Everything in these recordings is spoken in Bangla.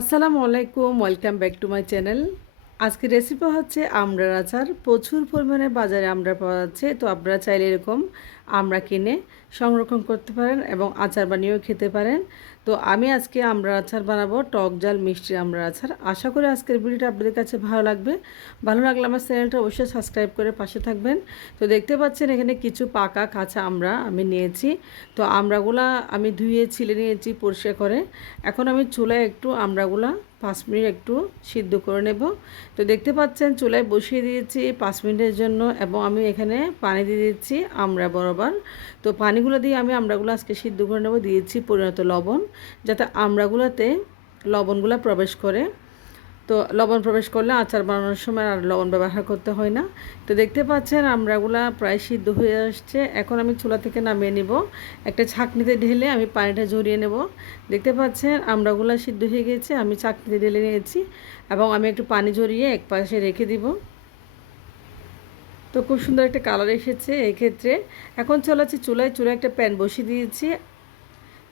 আসসালামু আলাইকুম, welcome back to my channel. আজকে রেসিপি হচ্ছে আমড়ার আচার। প্রচুর পরিমাণে বাজারে আমড়া পাওয়া যাচ্ছে, তো আপনারা চাইলে এরকম আমড়া কিনে সংরক্ষণ করতে পারেন এবং আচার বানিয়েও খেতে পারেন। তো আমি আজকে আমড়ার আচার বানাবো, টক ঝাল মিষ্টি আমড়ার আচার। আশা করি আজকের ভিডিওটা আপনাদের কাছে ভালো লাগবে। ভালো লাগলে আমার চ্যানেলটা অবশ্যই সাবস্ক্রাইব করে পাশে থাকবেন। তো দেখতে পাচ্ছেন এখানে কিছু পাকা কাঁচা আমড়া আমি নিয়েছি। তো আমড়াগুলা আমি ধুয়ে ছিলে নিয়েছি পরিষ্কার করে। এখন আমি চুলায় একটু আমড়াগুলা 5 মিনিট একটু সিদ্ধ করে নেব। তো দেখতে পাচ্ছেন চুলায় বসিয়ে দিয়েছি 5 মিনিটের জন্য, এবং আমি এখানে পানি দিয়ে দিচ্ছি আমড়া বরাবর। তো পানিগুলো দিয়ে আমি আমড়াগুলো আজকে সিদ্ধ করে নেব। দিয়েছি পরিণত লবণ, যাতে আমড়াগুলোতে লবণগুলো প্রবেশ করে। তো লবণ প্রবেশ করলে আচার বানানোর সময় আর লবণ ব্যবহার করতে হয় না। তো দেখতে পাচ্ছেন আমড়াগুলা প্রায় সিদ্ধ হয়ে আসছে। এখন আমি চুলা থেকে নামিয়ে নিব। একটা ছাঁকনিতে ঢেলে আমি পানিটা ঝরিয়ে নেব। দেখতে পাচ্ছেন আমড়াগুলা সিদ্ধ হয়ে গেছে, আমি ছাঁকনিতে ঢেলে নিয়েছি এবং আমি একটু পানি ঝরিয়ে এক পাশে রেখে দিব। তো খুব সুন্দর একটা কালার এসেছে এই ক্ষেত্রে। এখন চলাচ্ছি চুলায় একটা প্যান বসিয়ে দিয়েছি।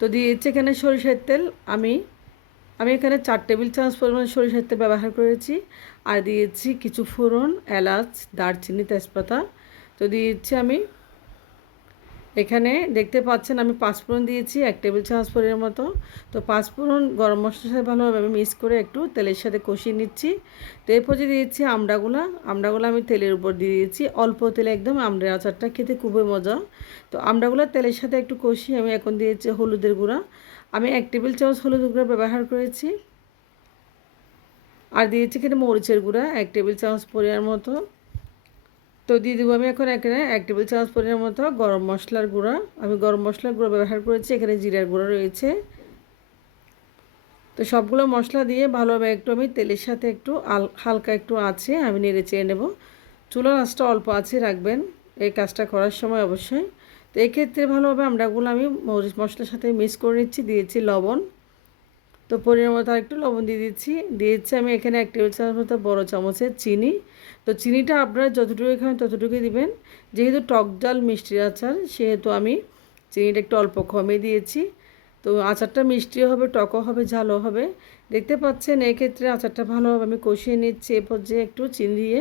তো দিয়েছি এখানে সরিষার তেল। আমি এখানে 4 টেবিল চামচ পরিমাণ সরিষার তেল ব্যবহার করেছি। আর দিয়েছি কিছু ফোড়ন, এলাচ, দারচিনি, তেজপাতা। তো দিয়েছি আমি এখানে দেখতে পাচ্ছেন আমি 5 ফোড়ন দিয়েছি 1 টেবিল চামচ পরিমাণ মতো। তো 5 ফোড়ন গরম মশলার সাথে ভালোভাবে আমি মিক্স করে একটু তেলের সাথে কষিয়ে নিচ্ছি। তো এরপর যে দিয়েছি আমড়াগুলো আমি তেলের উপর দিয়ে দিয়েছি অল্প তেলে, একদম আমড়ার আচারটা খেতে খুবই মজা। তো আমড়াগুলো তেলের সাথে একটু কষিয়ে আমি এখন দিয়েছি হলুদের গুঁড়া। আমি 1 টেবিল চামচ হলুদের গুঁড়া ব্যবহার করেছি। আর দিয়েছি এখানে মরিচের গুঁড়া 1 টেবিল চামচ পরিমাণ মতো। তো দিয়ে দেবো আমি এখন এখানে 1 টেবিল চামচ পরিমাণ মতো গরম মশলার গুঁড়া। আমি গরম মশলার গুঁড়া ব্যবহার করেছি, এখানে জিরার গুঁড়া রয়েছে। তো সবগুলো মশলা দিয়ে ভালোভাবে একটু আমি তেলের সাথে একটু হালকা একটু আছে আমি নেড়ে চেড়ে নেব। চুলার আঁচটা অল্প আছে রাখবেন এই কাজটা করার সময় অবশ্যই। তো এক্ষেত্রে ভালোভাবে আমড়াগুলো আমি মরিচ মশলার সাথে মিক্স করে নিচ্ছি। দিয়েছি লবণ। তো পরিমাণ মতো আরেকটু লবণ দিয়ে দিয়েছি আমি এখানে 1 টেবিল চামচ মতো বড় চামচের চিনি। তো চিনিটা আপনারা যতটুকু খাবেন ততটুকুই দিবেন। যেহেতু টক ঝাল মিষ্টির আচার, সেহেতু আমি চিনিটা একটু অল্প কমিয়ে দিয়েছি। তো আচারটা মিষ্টিও হবে, টকও হবে, ঝালও হবে। দেখতে পাচ্ছেন এক্ষেত্রে আচারটা ভালোভাবে আমি কষিয়ে নিচ্ছি এ পর্যায়ে একটু চিনি দিয়ে।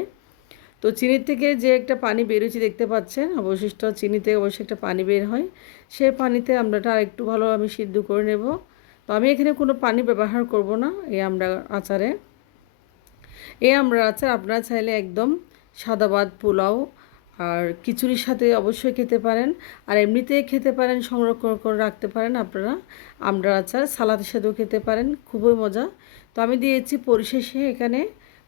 তো চিনির থেকে যে একটা পানি বেরোচ্ছে দেখতে পাচ্ছেন, অবশিষ্ট চিনি থেকে অবশ্যই একটা পানি বের হয়। সেই পানিতে আমড়াটা আরেকটু ভালো আমি সিদ্ধ করে নেব। তো আমি এখানে কোনো পানি ব্যবহার করব না এই আমড়া আচারে। এই আমড়ার আচার আপনারা চাইলে একদম সাদা ভাত, পোলাও আর খিচুড়ির সাথে অবশ্যই খেতে পারেন। আর এমনিতে খেতে পারেন, সংরক্ষণ করে রাখতে পারেন আপনারা। আমড়ার আচার সালাদের সাথেও খেতে পারেন, খুবই মজা। তো আমি দিয়েছি পরিশেষে এখানে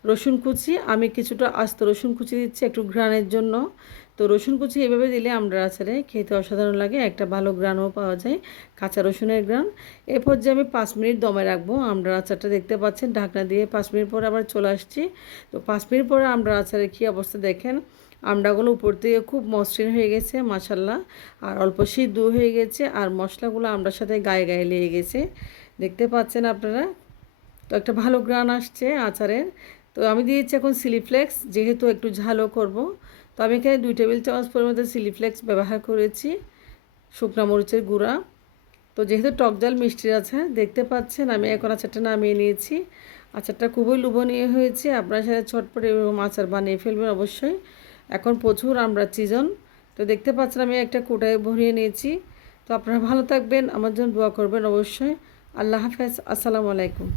রসুন কুচি। আমি কিছুটা আস্ত রসুন কুচি দিচ্ছি একটু ঘ্রাণের জন্য। তো রসুন কুচি এভাবে দিলে আমড়ার আচারে খেতে অসাধারণ লাগে, একটা ভালো ঘ্রাণও পাওয়া যায়, কাঁচা রসুনের ঘ্রাণ। এরপর যে আমি 5 মিনিট দমে রাখবো আমড়ার আচারটা। দেখতে পাচ্ছেন ঢাকনা দিয়ে 5 মিনিট পরে আবার চলে আসছি। তো 5 মিনিট পরে আমড়ার আচারের কী অবস্থা দেখেন। আমড়াগুলো উপর থেকে খুব মসৃণ হয়ে গেছে মাশাল্লাহ, আর অল্প সিদ্ধ হয়ে গেছে, আর মশলাগুলো আমড়ার সাথে গায়ে গায়ে লেগে গেছে, দেখতে পাচ্ছেন আপনারা। তো একটা ভালো ঘ্রাণ আসছে আচারের। তো আমি দিয়েছি এখন চিলি ফ্লেক্স, যেহেতু একটু ঝালও করব। তো আমি এখানে 2 টেবিল চামচ পরিমাণ চিলি ফ্লেক্স ব্যবহার করেছি, শুকনো মরিচের গুঁড়া। তো যেহেতু টক ঝাল মিষ্টির আচার, দেখতে পাচ্ছেন আমি এখন আচারটা নামিয়ে নিয়েছি। আচারটা খুবই লোভনীয় হয়েছে, আপনার সাথে ছটপট এরকম আচার বানিয়ে ফেলবেন অবশ্যই। এখন প্রচুর আমড়ার সিজন। তো দেখতে পাচ্ছেন আমি একটা কোটায় ভরিয়ে নিয়েছি। তো আপনারা ভালো থাকবেন, আমার জন্য দোয়া করবেন অবশ্যই। আল্লাহ হাফেজ, আসসালামু আলাইকুম।